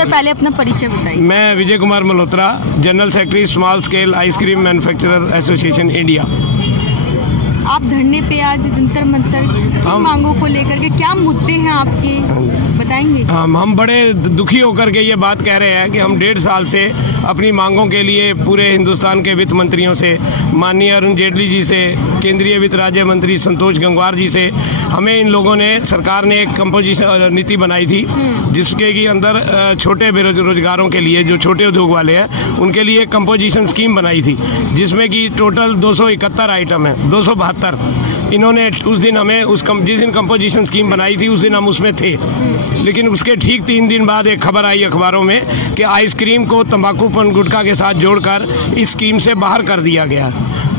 Sir पहले अपना परिचय बताइए। मैं Vijay Kumar Malhotra, general secretary small scale ice cream manufacturer association India. आप धरने पे आज जंतर मंतर किन मांगों को लेकर के, क्या मुद्दे हैं आपके, बताएंगे? हम बड़े दुखी होकर के ये बात कह रहे हैं कि हम 1.5 साल से अपनी मांगों के लिए पूरे हिंदुस्तान के वित्त मंत्रियों से, माननीय अरुण जेटली जी से, केंद्रीय वित्त राज्य मंत्री संतोष गंगवार जी से, हमें इन लोगों ने, सरकार ने एक कंपोजिशन नीति बनाई थी जिसके की अंदर छोटे बेरोजगारों के लिए, जो छोटे उद्योग वाले हैं उनके लिए एक कंपोजिशन स्कीम बनाई थी जिसमें कि टोटल 271 आइटम है, 272। इन्होंने उस दिन हमें जिस दिन कंपोजिशन स्कीम बनाई थी उस दिन हम उसमें थे, लेकिन उसके ठीक 3 दिन बाद एक खबर आई अखबारों में कि आइसक्रीम को तंबाकू पान गुटखा के साथ जोड़कर इस स्कीम से बाहर कर दिया गया।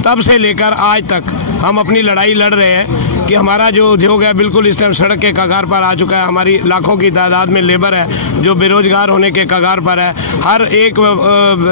तब से लेकर आज तक हम अपनी लड़ाई लड़ रहे हैं कि हमारा जो उद्योग है बिल्कुल इस टाइम सड़क के कगार पर आ चुका है। हमारी लाखों की तादाद में लेबर है जो बेरोजगार होने के कगार पर है। हर एक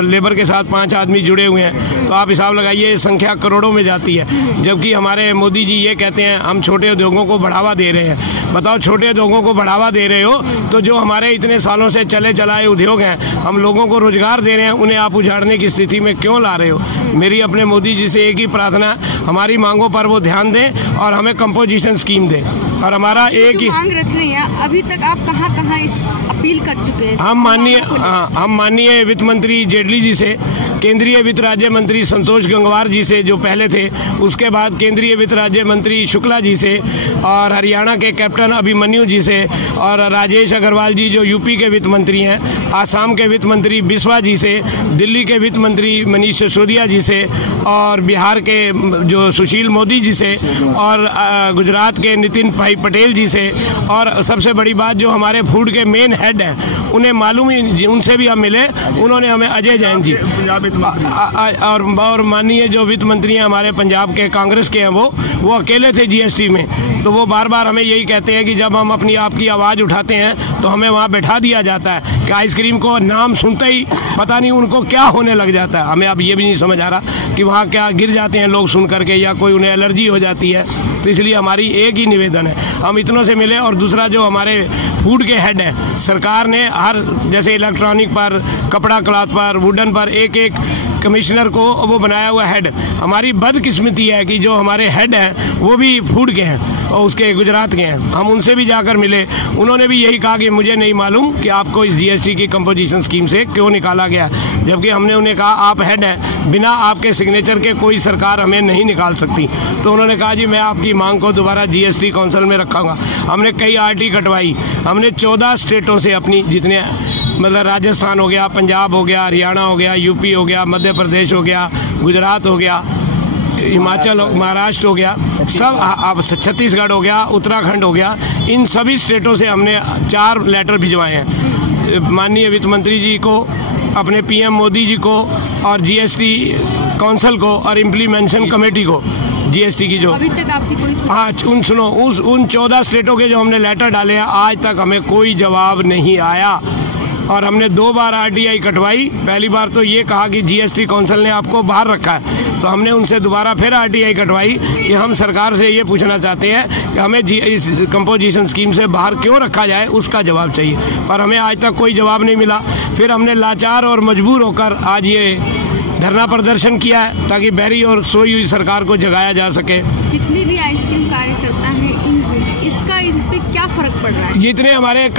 लेबर के साथ 5 आदमी जुड़े हुए हैं, तो आप हिसाब लगाइए संख्या करोड़ों में जाती है। जबकि हमारे मोदी जी ये कहते हैं हम छोटे उद्योगों को बढ़ावा दे रहे हैं। बताओ, छोटे उद्योगों को बढ़ावा दे रहे हो तो जो हमारे इतने सालों से चले चलाए उद्योग हैं, हम लोगों को रोजगार दे रहे हैं, उन्हें आप उजाड़ने की स्थिति में क्यों ला रहे हो? मेरी अपने मोदी जी से एक ही प्रार्थना, हमारी मांगों पर वो ध्यान दें और हमें कंपोजिशन स्कीम दें। और हमारा एक ही मांग रख रहे हैं, अभी तक आप कहाँ इस अपील कर चुके हैं? हम माननीय वित्त मंत्री जेटली जी से, केंद्रीय वित्त राज्य मंत्री संतोष गंगवार जी से जो पहले थे, उसके बाद केंद्रीय वित्त राज्य मंत्री शुक्ला जी से, और हरियाणा के कैप्टन अभिमन्यु जी से, और राजेश अग्रवाल जी जो यूपी के वित्त मंत्री हैं, आसाम के वित्त मंत्री बिस्वा जी से, दिल्ली के वित्त मंत्री मनीष सिसोदिया जी से, और बिहार के जो सुशील मोदी जी से, और गुजरात के नितिन भाई पटेल जी से, और सबसे बड़ी बात जो हमारे फूड के मेन हेड हैं उन्हें मालूम ही, उनसे भी हम मिले, उन्होंने हमें अजय जैन जी और माननीय जो वित्त मंत्री हैं हमारे पंजाब के कांग्रेस के हैं, वो अकेले थे जीएसटी में। तो वो बार बार हमें यही कहते हैं कि जब हम अपनी आपकी आवाज़ उठाते हैं तो हमें वहाँ बैठा दिया जाता है कि आइसक्रीम को नाम सुनते ही पता नहीं उनको क्या होने लग जाता है। हमें अब ये भी नहीं समझ आ रहा कि वहाँ क्या गिर जाते हैं लोग सुन करके, या कोई उन्हें एलर्जी हो जाती है। तो इसलिए हमारी एक ही निवेदन है, हम इतनों से मिले। और दूसरा जो हमारे फूड के हेड हैं, सरकार ने हर, जैसे इलेक्ट्रॉनिक पर, कपड़ा क्लॉथ पर, वुडन पर एक कमिश्नर को वो बनाया हुआ हेड। हमारी बदकिस्मती है कि जो हमारे हेड हैं वो भी फूड के हैं और उसके गुजरात के हैं। हम उनसे भी जाकर मिले, उन्होंने भी यही कहा कि मुझे नहीं मालूम कि आपको इस जीएसटी की कंपोजिशन स्कीम से क्यों निकाला गया, जबकि हमने उन्हें कहा आप हेड हैं, बिना आपके सिग्नेचर के कोई सरकार हमें नहीं निकाल सकती। तो उन्होंने कहा जी मैं आपकी मांग को दोबारा जीएसटी काउंसिल में रखूंगा। हमने कई आरटी कटवाई, हमने 14 स्टेटों से अपनी, जितने मतलब राजस्थान हो गया, पंजाब हो गया, हरियाणा हो गया, यूपी हो गया, मध्य प्रदेश हो गया, गुजरात हो गया, हिमाचल, महाराष्ट्र हो गया, सब, अब छत्तीसगढ़ हो गया, उत्तराखंड हो गया, इन सभी स्टेटों से हमने 4 लेटर भिजवाए हैं माननीय वित्त मंत्री जी को, अपने पीएम मोदी जी को, और जीएसटी काउंसिल को, और इम्प्लीमेंटेशन कमेटी को जीएसटी की जो अभी तक आपकी कोई उन 14 स्टेटों के जो हमने लेटर डाले हैं, आज तक हमें कोई जवाब नहीं आया। और हमने 2 बार आरटीआई कटवाई। पहली बार तो ये कहा कि जीएसटी काउंसिल ने आपको बाहर रखा है, तो हमने उनसे दोबारा फिर आरटीआई कटवाई कि हम सरकार से ये पूछना चाहते हैं कि हमें इस कंपोजिशन स्कीम से बाहर क्यों रखा जाए, उसका जवाब चाहिए। पर हमें आज तक कोई जवाब नहीं मिला। फिर हमने लाचार और मजबूर होकर आज ये धरना प्रदर्शन किया है ताकि बहरी और सोई हुई सरकार को जगाया जा सके। जितने भी आइसक्रीम कार्यकर्ता हैं, इन पे क्या फर्क पड़ रहा है? जितने हमारे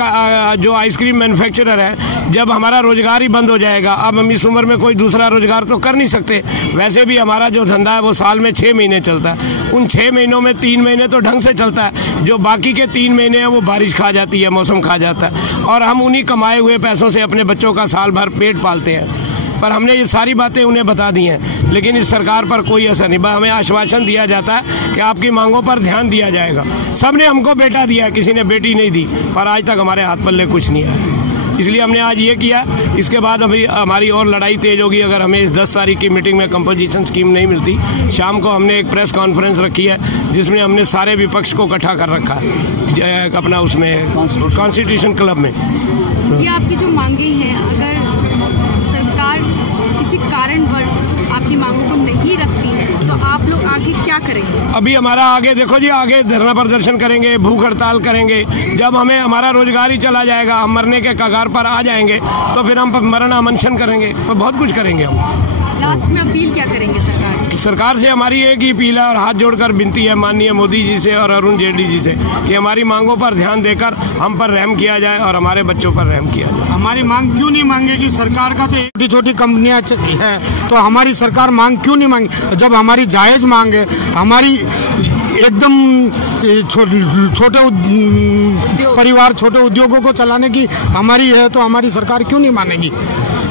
जो आइसक्रीम मैन्युफैक्चरर हैं, जब हमारा रोजगार ही बंद हो जाएगा, अब हम इस उम्र में कोई दूसरा रोजगार तो कर नहीं सकते। वैसे भी हमारा जो धंधा है वो साल में 6 महीने चलता है। उन 6 महीनों में 3 महीने तो ढंग से चलता है, जो बाकी के 3 महीने हैं वो बारिश खा जाती है, मौसम खा जाता है, और हम उन्हीं कमाए हुए पैसों से अपने बच्चों का साल भर पेट पालते हैं। पर हमने ये सारी बातें उन्हें बता दी हैं, लेकिन इस सरकार पर कोई असर नहीं। हमें आश्वासन दिया जाता है कि आपकी मांगों पर ध्यान दिया जाएगा। सबने हमको बेटा दिया, किसी ने बेटी नहीं दी, पर आज तक हमारे हाथ पल्ले कुछ नहीं आया। इसलिए हमने आज ये किया। इसके बाद अभी हमारी और लड़ाई तेज होगी अगर हमें इस 10 तारीख की मीटिंग में कंपोजिशन स्कीम नहीं मिलती। शाम को हमने एक प्रेस कॉन्फ्रेंस रखी है जिसमें हमने सारे विपक्ष को इकट्ठा कर रखा है अपना उसमें कॉन्स्टिट्यूशन क्लब में। ये आपकी जो मांगे हैं, अगर सरकार किसी कारणवश आपकी मांगों को नहीं रखती है तो आप लोग आगे क्या करेंगे? अभी हमारा आगे देखो जी, आगे धरना प्रदर्शन करेंगे, भूख हड़ताल करेंगे। जब हमें हमारा रोजगार ही चला जाएगा, हम मरने के कगार पर आ जाएंगे, तो फिर हम मरण अनशन करेंगे, तो बहुत कुछ करेंगे हम। लास्ट में अपील क्या करेंगे सरकार से? हमारी एक ही अपील है और हाथ जोड़कर विनती है माननीय मोदी जी से और अरुण जेटली जी से कि हमारी मांगों पर ध्यान देकर हम पर रहम किया जाए और हमारे बच्चों पर रहम किया जाए। हमारी मांग क्यों नहीं मांगेगी सरकार? का तो छोटी छोटी कंपनियां है, तो हमारी सरकार मांग क्यों नहीं मांगे? जब हमारी जायज मांग है, हमारी एकदम छोटे परिवार, छोटे उद्योगों को चलाने की हमारी है, तो हमारी सरकार क्यों नहीं मानेगी?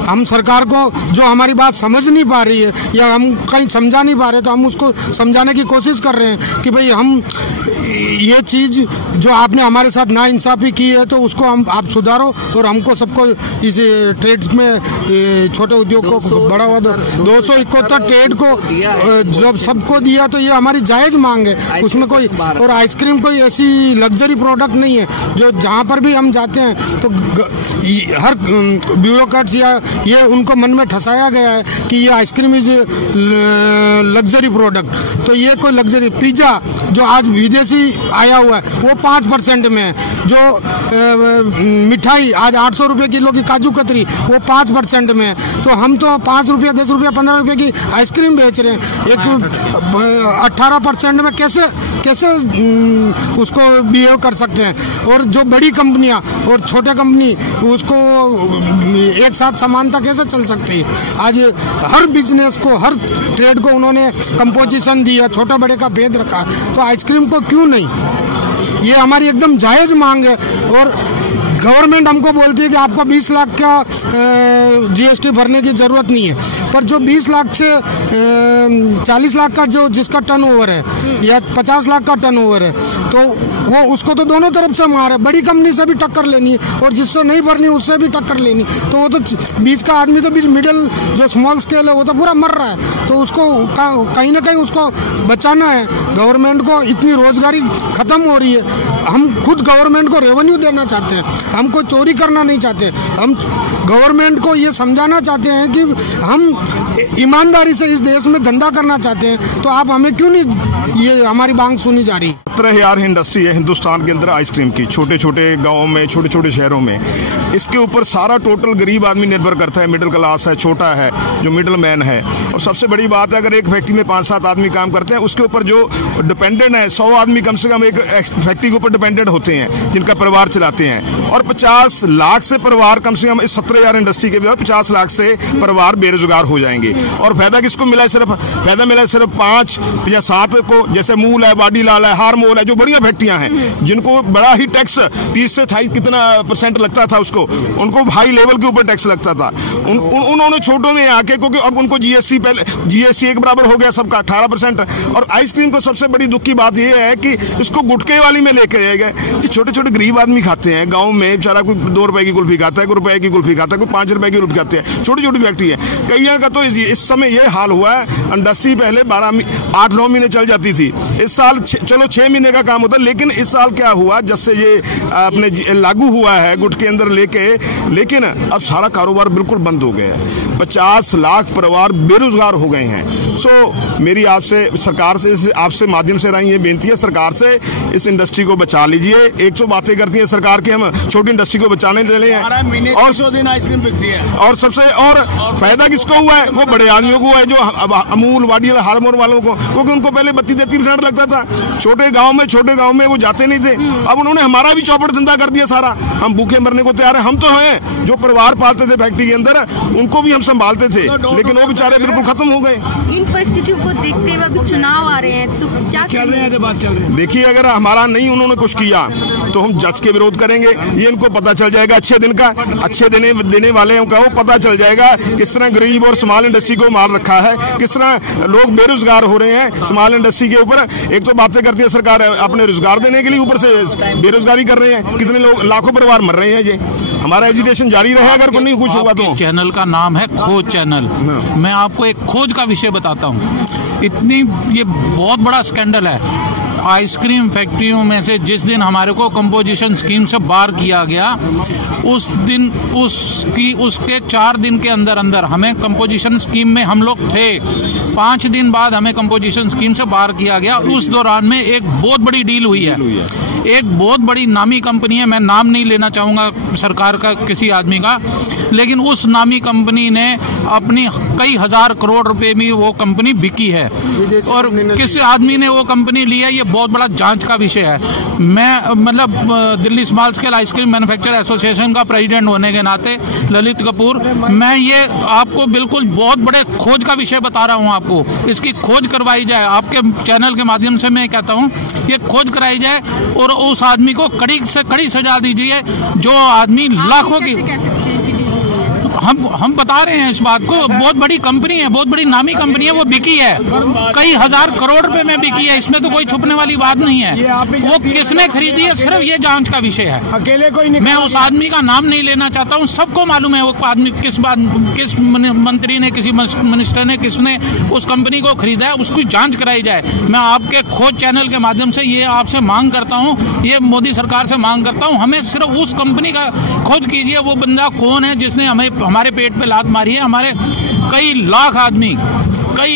हम सरकार को जो हमारी बात समझ नहीं पा रही है या हम कहीं समझा नहीं पा रहे, तो हम उसको समझाने की कोशिश कर रहे हैं कि भाई हम ये चीज़ जो आपने हमारे साथ नाइंसाफ़ी की है, तो उसको आप सुधारो और हमको सबको इस ट्रेड्स में छोटे उद्योग को बढ़ावा दो। 271 ट्रेड को जब सबको दिया, तो ये हमारी जायज़ मांग है, उसमें कोई। और आइसक्रीम कोई ऐसी लग्जरी प्रोडक्ट नहीं है जो जहाँ पर भी हम जाते हैं तो हर ब्यूरोक्रेट्स या ये उनको मन में ठसाया गया है कि ये आइसक्रीम इज लग्जरी प्रोडक्ट। तो ये कोई लग्जरी पिज़्ज़ा जो आज विदेशी आया हुआ है वो 5% में है, जो मिठाई आज 800 रुपये किलो की काजू कतरी वो 5% में है, तो हम तो 5 रुपये 10 रुपये 15 रुपये की आइसक्रीम बेच रहे हैं। एक 18% में कैसे उसको बिहेव कर सकते हैं? और जो बड़ी कंपनियां और छोटे कंपनी उसको एक साथ समानता कैसे चल सकती है? आज हर बिजनेस को, हर ट्रेड को उन्होंने कंपोजिशन दिया, छोटे बड़े का भेद रखा, तो आइसक्रीम को क्यों नहीं? ये हमारी एकदम जायज़ मांग है। और गवर्नमेंट हमको बोलती है कि आपको 20 लाख का जीएसटी भरने की ज़रूरत नहीं है, पर जो 20 लाख से 40 लाख का जो जिसका टर्नओवर है या 50 लाख का टर्नओवर है, तो वो उसको तो दोनों तरफ से मार है। बड़ी कंपनी से भी टक्कर लेनी है और जिससे नहीं भरनी उससे भी टक्कर लेनी, तो वो तो बीच का आदमी तो मिडिल जो स्मॉल स्केल है वो तो पूरा मर रहा है, तो उसको कहीं ना कहीं उसको बचाना है। गवर्नमेंट को इतनी रोजगारी ख़त्म हो रही है, हम खुद गवर्नमेंट को रेवेन्यू देना चाहते हैं, हमको चोरी करना नहीं चाहते। हम गवर्नमेंट को ये समझाना चाहते हैं कि हम ईमानदारी से इस देश में धंधा करना चाहते हैं, तो आप हमें क्यों नहीं ये हमारी मांग सुनी जा रही? 17,000 इंडस्ट्री है हिंदुस्तान के अंदर आइसक्रीम की, छोटे छोटे गाँव में, छोटे छोटे शहरों में। इसके ऊपर सारा टोटल गरीब आदमी निर्भर करता है, मिडिल क्लास है, छोटा है, जो मिडिल मैन है। और सबसे बड़ी बात है, अगर एक फैक्ट्री में 5-7 आदमी काम करते हैं, उसके ऊपर जो डिपेंडेंट है 100 आदमी कम से कम एक फैक्ट्री के ऊपर डिपेंडेंट होते हैं, जिनका परिवार चलाते हैं। और 50 लाख से परिवार कम से कम इस 17,000 इंडस्ट्री के भी 50 लाख से परिवार बेरोजगार हो जाएंगे। और फायदा किसको मिला है? फायदा मिला है सिर्फ 5 या 7 को, जैसे मूल है, वाडीलाल है, हारमोल है, जो बढ़िया फैक्ट्रियां हैं जिनको बड़ा ही टैक्स 30 से 28% लगता था, उसको उनको हाई लेवल के ऊपर टैक्स लगता था। उन्होंने छोटों में आके, क्योंकि अब उनको जीएसटी पहले जीएसटी एक बराबर हो गया सबका 18%। और आइसक्रीम को सबसे बड़ी दुख की बात यह है कि इसको गुटके वाली में लेके रह गए। छोटे छोटे गरीब आदमी खाते हैं गाँव में, बेचारा कोई 2 रुपए की कुल्फी खाता है, कोई रुपए की कुल्फी खाता है, कोई 5 रुपए की कुल्फी खाते हैं। छोटी छोटी फैक्ट्री है कई का। तो इस समय यह हाल हुआ है। इंडस्ट्री पहले 8-9 महीने चल जाती थी, इस साल चलो 6 महीने का काम होता है। लेकिन इस साल क्या हुआ, जब से ये अपने लागू हुआ है गुट के अंदर लेके, लेकिन अब सारा कारोबार बिल्कुल बंद हो गया है। 50 लाख परिवार बेरोजगार हो गए हैं। मेरी आपसे सरकार से, आपसे माध्यम से रही ये बेनती है, सरकार से इस इंडस्ट्री को बचा लीजिए। 100 बातें करती है सरकार की, हम छोटी इंडस्ट्री को बचाने चले हैं। और 100 दिन आइसक्रीम बिकती है। और सबसे और फायदा किसको हुआ है? वो बड़े आदमियों को हुआ है, जो अमूल, वाडीलाल, हारमोल वालों को, क्योंकि उनको पहले 32-33% लगता था। छोटे गाँव में वो जाते नहीं थे। अब उन्होंने हमारा भी चौपट धंधा कर दिया सारा। हम भूखे मरने को तैयार है। हम तो हैं जो परिवार पालते थे फैक्ट्री के अंदर, उनको भी हम संभालते थे, लेकिन वो बेचारे बिल्कुल खत्म हो गए। इन परिस्थितियों को देखते हुए अभी चुनाव आ रहे हैं, तो क्या चल रहे हैं? देखिए, अगर हमारा नहीं उन्होंने कुछ किया तो हम जज के विरोध करेंगे। ये इनको पता चल जाएगा अच्छे दिन का, अच्छे देने वाले हैं, वो पता चल जाएगा किस तरह गरीब और स्मॉल इंडस्ट्री को मार रखा है, किस तरह लोग बेरोजगार हो रहे हैं स्मॉल इंडस्ट्री के ऊपर। एक तो बातें करती है सरकार अपने रोजगार देने के लिए, ऊपर से बेरोजगारी कर रहे हैं, कितने लोग, लाखों परिवार मर रहे हैं। ये हमारा एजुटेशन जारी रहेगा अगर कोई नहीं कुछ होगा तो। चैनल का नाम है खोज चैनल। मैं आपको एक खोज का विषय बताता हूँ। ये बहुत बड़ा स्कैंडल है। आइसक्रीम फैक्ट्रियों में से जिस दिन हमारे को कंपोजिशन स्कीम से बाहर किया गया, उस दिन उसके 4 दिन के अंदर अंदर हमें कंपोजिशन स्कीम में हम लोग थे। 5 दिन बाद हमें कंपोजिशन स्कीम से बाहर किया गया। उस दौरान में एक बहुत बड़ी डील हुई है। एक बहुत बड़ी नामी कंपनी है, मैं नाम नहीं लेना चाहूँगा सरकार का किसी आदमी का, लेकिन उस नामी कंपनी ने अपनी कई हजार करोड़ रुपए में वो कंपनी बिकी है। और किस आदमी ने वो कंपनी ली है, ये बहुत बड़ा जांच का विषय है। मैं मतलब Delhi small scale ice cream manufacture association का प्रेसिडेंट होने के नाते, ललित कपूर, मैं ये आपको बिल्कुल बहुत बड़े खोज का विषय बता रहा हूँ। आपको इसकी खोज करवाई जाए, आपके चैनल के माध्यम से मैं कहता हूँ ये खोज कराई जाए और उस आदमी को कड़ी से कड़ी सजा दीजिए जो आदमी लाखों की। हम बता रहे हैं इस बात को, बहुत बड़ी कंपनी है, बहुत बड़ी नामी कंपनी है, वो बिकी है, कई हजार करोड़ रुपए में बिकी है। इसमें तो कोई छुपने वाली बात नहीं है। वो किसने खरीदी है, सिर्फ ये जांच का विषय है। अकेले कोई मैं उस आदमी का नाम नहीं लेना चाहता हूँ, सबको मालूम है वो आदमी किस मंत्री ने, किसी मिनिस्टर ने, किसने उस कंपनी को खरीदा है, उसकी जांच कराई जाए। मैं आपके खोज चैनल के माध्यम से ये आपसे मांग करता हूँ, ये मोदी सरकार से मांग करता हूँ, हमें सिर्फ उस कंपनी का खोज कीजिए। वो बंदा कौन है जिसने हमारे पेट पे लात मारी है। हमारे कई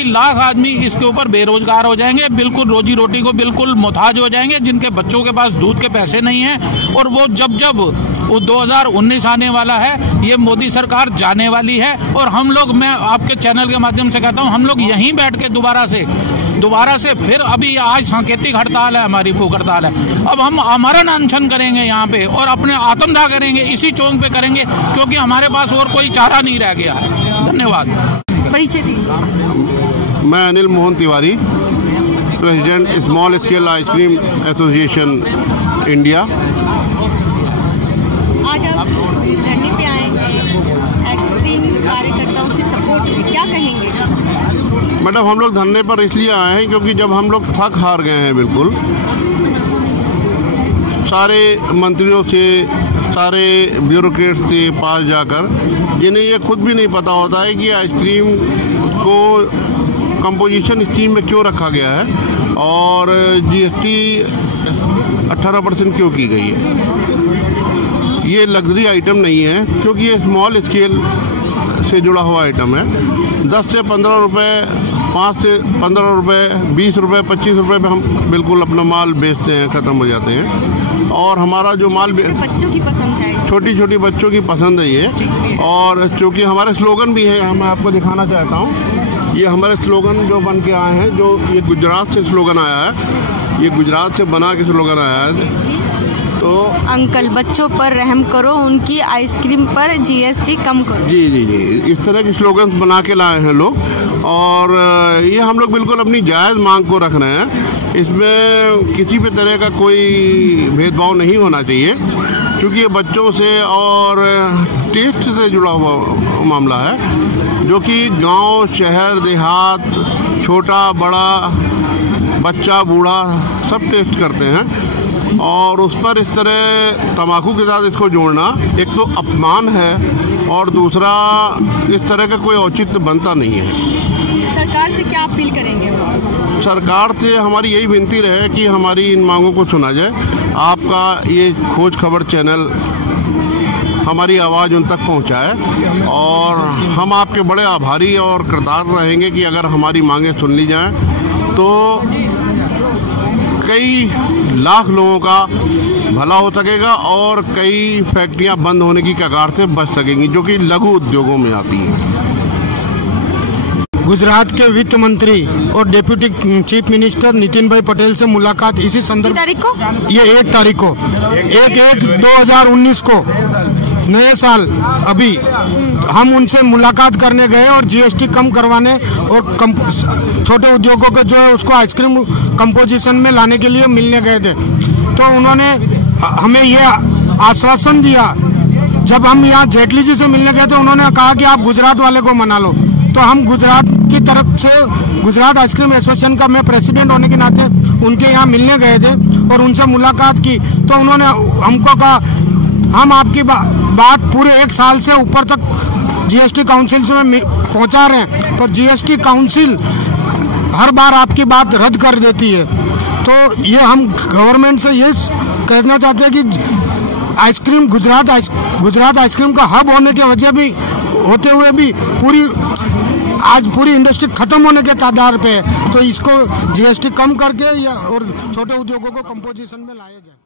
लाख आदमी इसके ऊपर बेरोजगार हो जाएंगे, बिल्कुल रोजी रोटी को बिल्कुल मोहताज हो जाएंगे, जिनके बच्चों के पास दूध के पैसे नहीं हैं। और वो जब वो 2019 आने वाला है, ये मोदी सरकार जाने वाली है। और हम लोग, मैं आपके चैनल के माध्यम से कहता हूँ, हम लोग यहीं बैठ के दोबारा से फिर, अभी आज सांकेतिक हड़ताल है, हमारी भूख हड़ताल है, अब हम आमरण अनशन करेंगे यहाँ पे और अपने आत्मदाह करेंगे, इसी चौक पे करेंगे, क्योंकि हमारे पास और कोई चारा नहीं रह गया है। धन्यवाद। परिचय दीजिए। मैं Anil Mohan Tiwari, president small scale ice cream association India. आज आप धरने पे आए हैं आइसक्रीम कार्यकर्ताओं के सपोर्ट में, क्या कहेंगे? मैडम, हम लोग धरने पर इसलिए आए हैं क्योंकि जब हम लोग थक हार गए हैं बिल्कुल, सारे मंत्रियों से, सारे ब्यूरोक्रेट से पास जाकर, जिन्हें ये खुद भी नहीं पता होता है कि आइसक्रीम को कंपोजिशन स्कीम में क्यों रखा गया है और जीएसटी 18% क्यों की गई है। ये लग्जरी आइटम नहीं है, क्योंकि ये स्मॉल स्केल से जुड़ा हुआ आइटम है। 10 से 15 रुपये, 5 से 15 रुपये, 20 रुपये, 25 रुपये पे हम बिल्कुल अपना माल बेचते हैं, ख़त्म हो जाते हैं। और हमारा जो माल बच्चों की पसंद है, छोटी छोटी बच्चों की पसंद है ये। और चूँकि हमारे स्लोगन भी है, मैं आपको दिखाना चाहता हूँ, ये हमारे स्लोगन जो बन के आए हैं, जो ये गुजरात से स्लोगन आया है, ये गुजरात से बना के स्लोगन आया है। तो अंकल, बच्चों पर रहम करो, उनकी आइसक्रीम पर जीएसटी कम करो। जी जी जी, इस तरह के स्लोगन्स बना के लाए हैं लोग, और ये हम लोग बिल्कुल अपनी जायज़ मांग को रख रहे हैं। इसमें किसी भी तरह का कोई भेदभाव नहीं होना चाहिए, क्योंकि ये बच्चों से और टेस्ट से जुड़ा हुआ मामला है, जो कि गांव, शहर, देहात, छोटा बड़ा, बच्चा बूढ़ा सब टेस्ट करते हैं। और उस पर इस तरह तम्बाकू के साथ इसको जोड़ना एक तो अपमान है, और दूसरा इस तरह का कोई औचित्य बनता नहीं है। सरकार से क्या अपील करेंगे? सरकार से हमारी यही विनती रहे कि हमारी इन मांगों को सुना जाए। आपका ये खोज खबर चैनल हमारी आवाज़ उन तक पहुंचाए, और हम आपके बड़े आभारी और कृतज्ञ रहेंगे कि अगर हमारी मांगें सुन ली जाएं तो कई लाख लोगों का भला हो सकेगा और कई फैक्ट्रियां बंद होने की कगार से बच सकेंगी, जो कि लघु उद्योगों में आती हैं। गुजरात के वित्त मंत्री और डिप्टी चीफ मिनिस्टर नितिन भाई पटेल से मुलाकात इसी संदर्भ, तारीख को, ये 1 तारीख को, 1/1/2019 को, नए साल, अभी हम उनसे मुलाकात करने गए और जीएसटी कम करवाने और छोटे उद्योगों को जो है उसको आइसक्रीम कंपोजिशन में लाने के लिए मिलने गए थे। तो उन्होंने हमें ये आश्वासन दिया। जब हम यहाँ जेटली जी से मिलने गए तो उन्होंने कहा कि आप गुजरात वाले को मना लो। तो हम गुजरात की तरफ से, गुजरात आइसक्रीम एसोसिएशन का मैं प्रेसिडेंट होने के नाते उनके यहाँ मिलने गए थे और उनसे मुलाकात की। तो उन्होंने हमको कहा, हम आपकी बात पूरे 1 साल से ऊपर तक जीएसटी काउंसिल से पहुंचा रहे हैं, पर जीएसटी काउंसिल हर बार आपकी बात रद्द कर देती है। तो ये हम गवर्नमेंट से ये कहना चाहते हैं कि आइसक्रीम गुजरात आइसक्रीम का हब होने के वजह भी होते हुए भी आज पूरी इंडस्ट्री खत्म होने के तादार पे है, तो इसको जीएसटी कम करके या और छोटे उद्योगों को कंपोजिशन में लाया जाए।